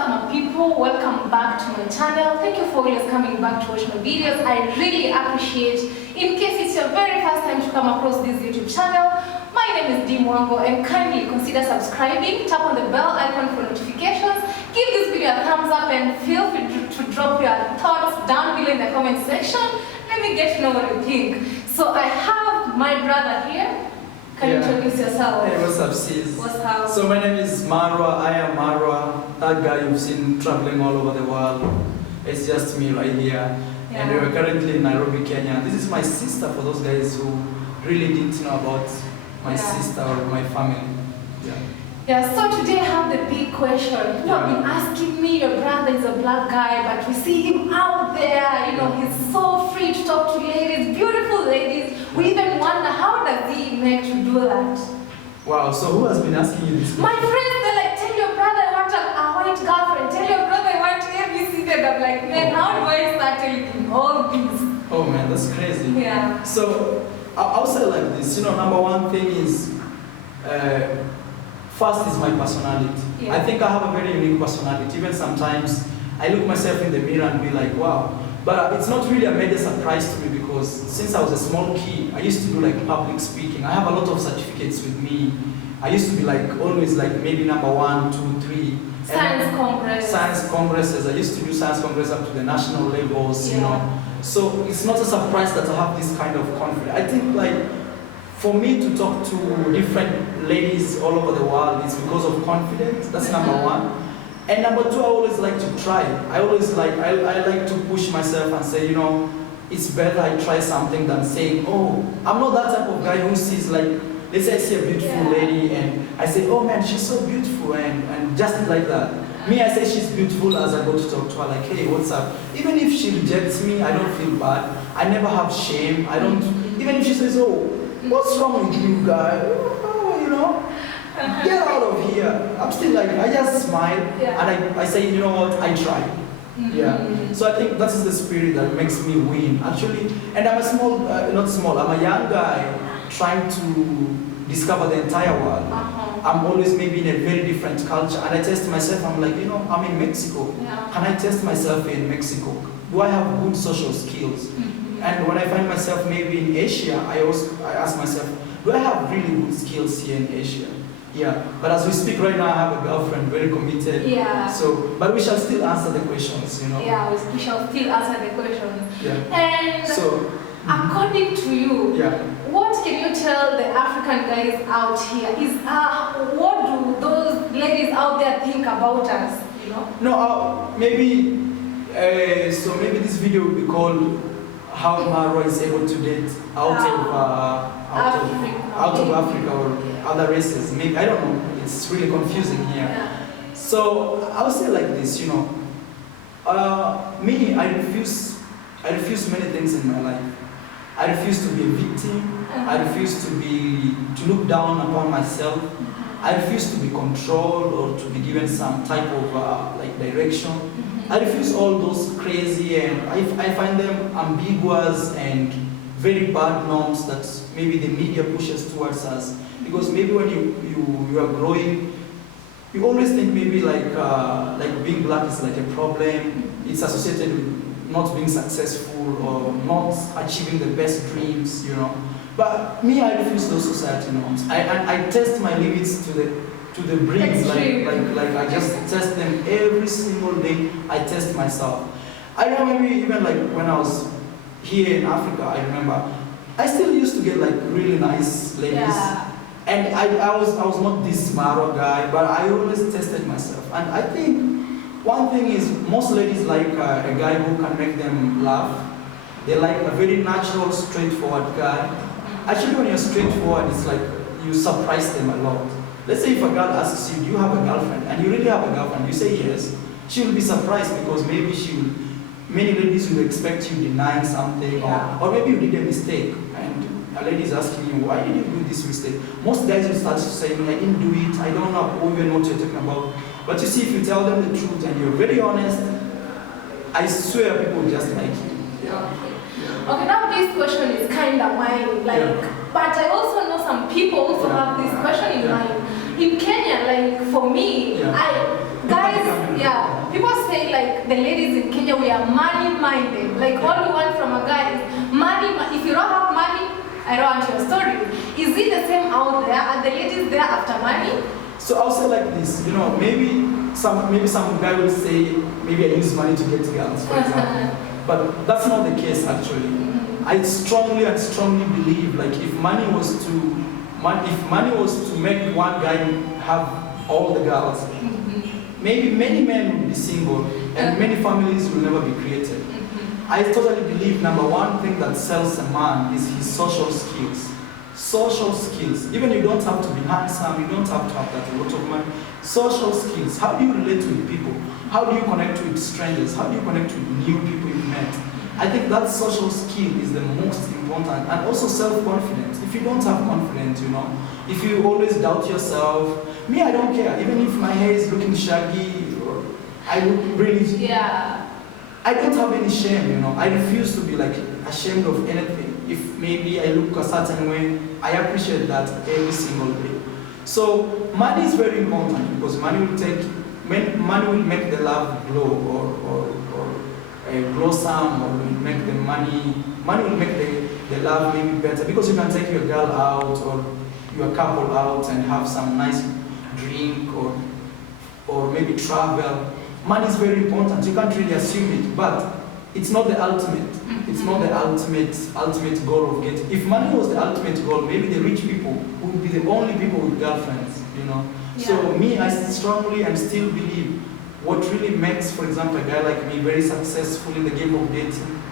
up, my people? Welcome back to my channel. Thank you for always coming back to watch my videos. I really appreciate. In case it's your very first time to come across this YouTube channel, my name is Mwango, and kindly consider subscribing. Tap on the bell icon for notifications. Give this video a thumbs up and feel free to drop your thoughts down below in the comment section. Let me get to know what you think. So I have my brother here. Can you introduce yourself? Hey, what's up, sis? What's up? So my name is Marwa. I am Marwa, that guy you've seen traveling all over the world. It's just me right here. Yeah. And we're currently in Nairobi, Kenya. This is my sister, for those guys who really didn't know about my sister or my family. Yeah, so today I have the big question. People have been asking me, your brother is a black guy, but we see him out there, you know, he's so free to talk to ladies, beautiful ladies. We even wonder, how does he make to do that? Wow, so who has been asking you this question? My friends, they're like, tell your brother I want a white girlfriend, tell your brother I want ABC. I'm like, man, how do I start telling him all these? Oh man, that's crazy. Yeah. So, I'll say like this, you know, number one thing is, first is my personality. Yeah. I think I have a very unique personality. Even sometimes I look myself in the mirror and be like, wow. But it's not really a major surprise to me because since I was a small kid, I used to do like public speaking. I have a lot of certificates with me. I used to be like always like maybe number 1, 2, 3. Science congress. Science congresses. I used to do science congress up to the national levels, you know. So it's not a surprise that I have this kind of confidence. I think like for me to talk to different ladies all over the world is because of confidence. That's number one. And number two, I always like to try. I like to push myself and say, you know, it's better I try something than saying, oh, I'm not that type of guy who sees like, let's say I see a beautiful lady and I say, oh man, she's so beautiful and just like that. Me, I say she's beautiful as I go to talk to her, like, hey, what's up? Even if she rejects me, I don't feel bad. I never have shame. I don't, even if she says, oh, what's wrong with you, guy? Oh, you know, get out of here. I'm still like, I just smile and I say, you know what, I try. Yeah. So I think that is the spirit that makes me win, actually. And I'm a small, not small, I'm a young guy trying to discover the entire world. I'm always maybe in a very different culture and I test myself, I'm like, you know, I'm in Mexico. Can I test myself in Mexico? Do I have good social skills? And when I find myself maybe in Asia, I ask myself, do I have really good skills here in Asia? Yeah, but as we speak right now, I have a girlfriend, very committed. Yeah. So, but we shall still answer the questions, you know. Yeah, we shall still answer the questions. Yeah. And so, according to you, what can you tell the African guys out here? Is what do those ladies out there think about us? You know? No, maybe. So maybe this video will be called "How Marwa is able to date out of Africa or other races." Maybe, I don't know. It's really confusing here. Yeah. So I would say like this, you know. Me, I refuse many things in my life. I refuse to be a victim. I refuse to look down upon myself. I refuse to be controlled or to be given some type of like direction. I refuse all those crazy and I find them ambiguous and very bad norms that maybe the media pushes towards us. Because maybe when you are growing, you always think maybe like being black is like a problem. It's associated with not being successful or not achieving the best dreams, you know. But me, I refuse those society norms. I test my limits to the brim, like I just test them every single day. I test myself. I know maybe even like when I was here in Africa, I remember I still used to get like really nice ladies. Yeah. And I was not this Maro guy, but I always tested myself. And I think one thing is most ladies like a guy who can make them laugh. They like a very natural, straightforward guy. Actually, when you're straightforward, it's like you surprise them a lot. Let's say if a girl asks you, do you have a girlfriend? And you really have a girlfriend, you say yes. She will be surprised because maybe many ladies will expect you denying something, or maybe you did a mistake. And a lady is asking you, why did you do this mistake? Most guys will start saying, I didn't do it, I don't know even what you're talking about. But you see, if you tell them the truth and you're very honest, I swear people just like you. Okay, now this question is kind of mine, but I also know some people also have this question in mind. In Kenya, like for me, guys, are money-minded. Like all we want from a guy is money. If you don't have money, I don't want your story. Is it the same out there? Are the ladies there after money? So I'll say like this, you know, maybe some guy will say, maybe I use money to get girls, for example. But that's not the case actually. I strongly believe like if money was to make one guy have all the girls, maybe many men will be single and many families will never be created. I totally believe number one thing that sells a man is his social skills. Social skills. Even you don't have to be handsome, you don't have to have that a lot of money. Social skills. How do you relate with people? How do you connect with strangers? How do you connect with new people you've met? I think that social skill is the most important, and also self-confidence. If you don't have confidence, you know, if you always doubt yourself, me, I don't care. Even if my hair is looking shaggy, or I look really... Yeah. I don't have any shame, you know. I refuse to be like ashamed of anything. If maybe I look a certain way, I appreciate that every single day. So money is very important because money will make the love glow or blossom, or will make the money will make the love maybe better because you can take your girl out or your couple out and have some nice drink or maybe travel. Money is very important. You can't really assume it, but it's not the ultimate. It's not the ultimate goal of getting. If money was the ultimate goal, maybe the rich people would be the only people with girlfriends, you know. Yeah. So me, I strongly and still believe what really makes, for example, a guy like me very successful in the game of dating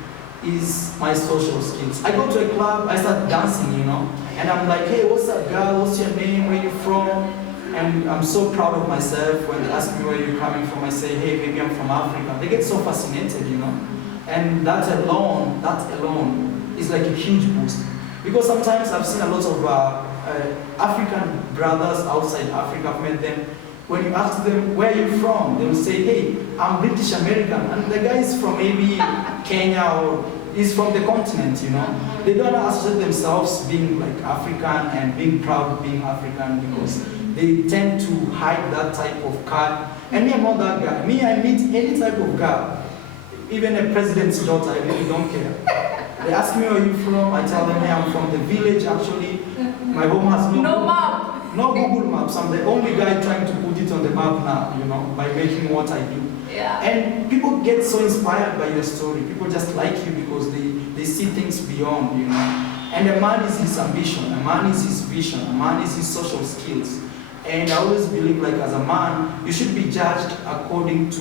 is my social skills. I go to a club, I start dancing, you know, and I'm like, hey, what's up, girl? What's your name? Where you from? And I'm so proud of myself. When they ask me where you're coming from, I say, hey, maybe I'm from Africa. They get so fascinated, you know. And that alone is like a huge boost. Because sometimes I've seen a lot of African brothers outside Africa. I've met them. When you ask them, where are you from? They will say, hey, I'm British American. And the guy is from maybe Kenya or is from the continent, you know. They don't associate themselves being like African and being proud of being African because they tend to hide that type of card. And me, I'm not that guy. Me, I meet any type of guy. Even a president's daughter, I really don't care. They ask me where you from, I tell them, hey, I'm from the village actually. My home has no map. No Google Maps. I'm the only guy trying to put it on the map now, you know, by making what I do. Yeah. And people get so inspired by your story. People just like you because they see things beyond, you know. And a man is his ambition, a man is his vision, a man is his social skills. And I always believe like as a man, you should be judged according to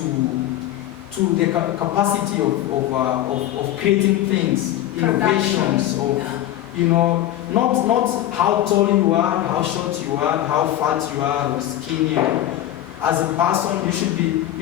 the capacity of creating things, innovations, of, you know, not how tall you are, how short you are, how fat you are, or skinny. As a person, you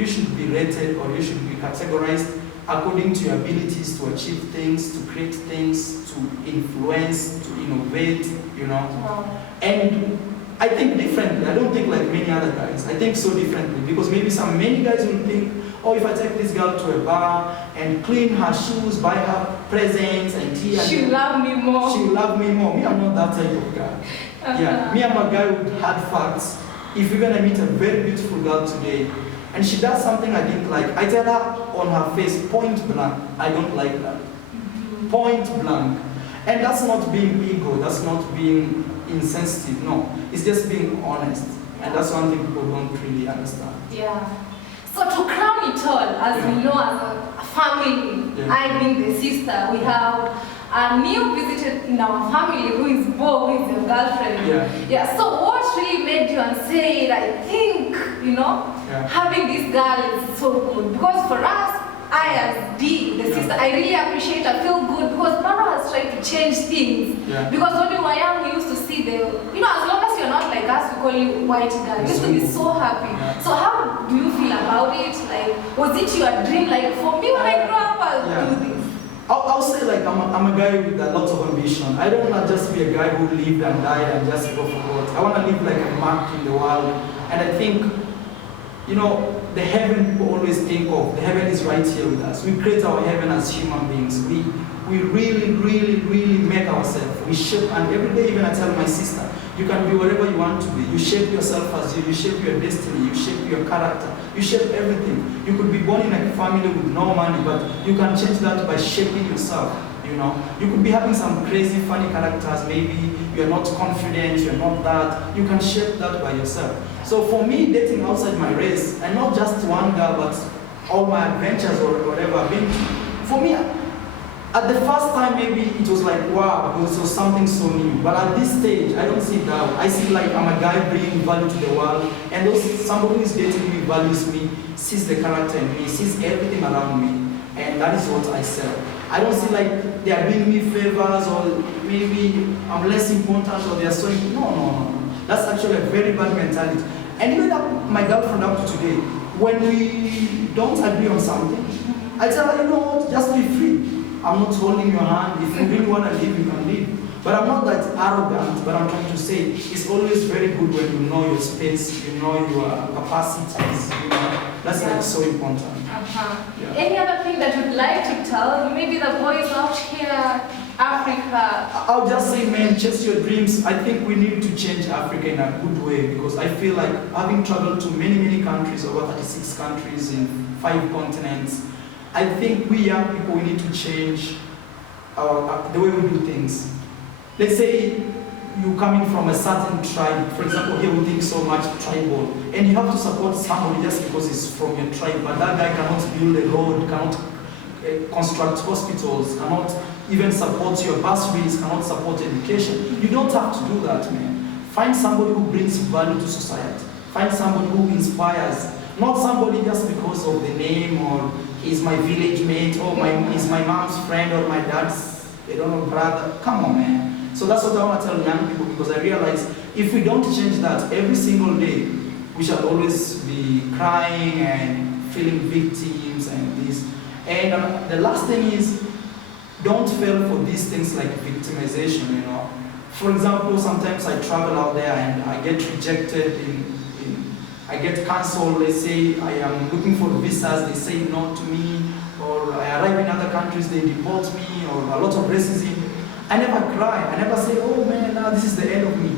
should be rated or you should be categorized according to your abilities to achieve things, to create things, to influence, to innovate, you know. Wow. And I think differently. I don't think like many other guys. I think so differently because maybe many guys will think, oh, if I take this girl to a bar and clean her shoes, buy her presents and tea, she'll love me more. She'll love me more. Me, I'm not that type of guy. Yeah, me, I'm a guy with hard facts. If you're gonna meet a very beautiful girl today and she does something I didn't like, I tell her on her face, point blank, I don't like that. Point blank. And that's not being ego, that's not being insensitive, no. It's just being honest. And that's one thing people don't really understand. Yeah. So to crown it all, as we know as a family, I being the sister, we have a new visitor in our family who is Bo, who is your girlfriend. Yeah. So what really made you and say, I think, you know, having this girl is so good? Because for us, I as D, the sister, I really appreciate, I feel good because Mama has tried to change things. Because when we were young, we used to see you know, as long as you're not like us, we call you white girl. We used to be so happy. So how do you feel about it? Like, was it your dream? Like, for me, when I grow up, I'll do this. I'll say like I'm a guy with a lot of ambition. I don't want to just be a guy who lived and died and just go for God. I want to live like a mark in the world. And I think, you know, the heaven people always think of, the heaven is right here with us. We create our heaven as human beings. We really make ourselves. We shape, and every day even I tell my sister, You can be whatever you want to be. You shape yourself as you shape your destiny, you shape your character, you shape everything. You could be born in a family with no money, but you can change that by shaping yourself. You know, you could be having some crazy, funny characters. Maybe you're not confident, you're not that. You can shape that by yourself. So for me, dating outside my race, and not just one girl, but all my adventures or whatever I've been to, for me, at the first time, maybe it was like, wow, because it was something so new. But at this stage, I don't see it that way. I see like I'm a guy bringing value to the world, and those, somebody who is dating me values me, sees the character in me, sees everything around me, and that is what I sell. I don't see like they are doing me favors, or maybe I'm less important, or they are so, no. That's actually a very bad mentality. And even that, my girlfriend up to today, when we don't agree on something, I tell her, you know what, just be free. I'm not holding your hand. If you really want to leave, you can leave. But I'm not that arrogant, but I'm trying to say it's always very good when you know your space, you know your capacities, you know. That's like so important. Yeah. Any other thing that you'd like to tell maybe the boys out here, Africa? I'll just say, man, chase your dreams. I think we need to change Africa in a good way, because I feel like having traveled to many countries, over 36 countries in 5 continents, I think we young people, we need to change the way we do things. Let's say you're coming from a certain tribe. For example, here we think so much tribal, and you have to support somebody just because he's from your tribe, but that guy cannot build a road, cannot construct hospitals, cannot even support your bursaries, cannot support education. You don't have to do that, man. Find somebody who brings value to society. Find somebody who inspires, not somebody just because of the name, or he's my village mate, or he's my mom's friend, or my dad's, I don't know, brother. Come on, man. So that's what I want to tell young people, because I realize if we don't change that every single day, we shall always be crying and feeling victims and this. And the last thing is, don't fall for these things like victimization, you know. For example, sometimes I travel out there and I get rejected I get cancelled. Let's say I am looking for visas, they say no to me, or I arrive in other countries, they deport me, or a lot of racism. I never cry. I never say, oh man, now this is the end of me.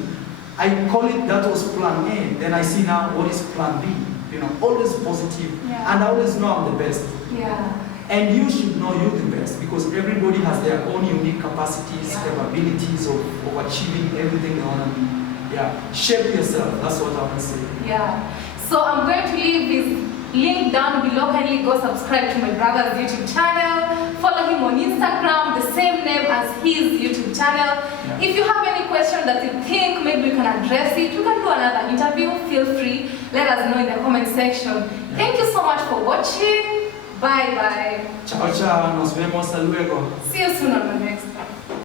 I call it that was plan A. Then I see now what is plan B. You know, always positive. Yeah. And I always know I'm the best. Yeah. And you should know you're the best, because everybody has their own unique capacities, capabilities of achieving everything they want to be. Yeah. Shape yourself. That's what I want to say. Yeah. So I'm going to leave this link down below. Kindly go subscribe to my brother's YouTube channel. Follow him on Instagram, the same name as his YouTube channel. Yeah. If you have any question that you think maybe we can address it, we can do another interview. Feel free. Let us know in the comment section. Yeah. Thank you so much for watching. Bye bye. Ciao, ciao. Nos vemos luego. See you soon on the next one.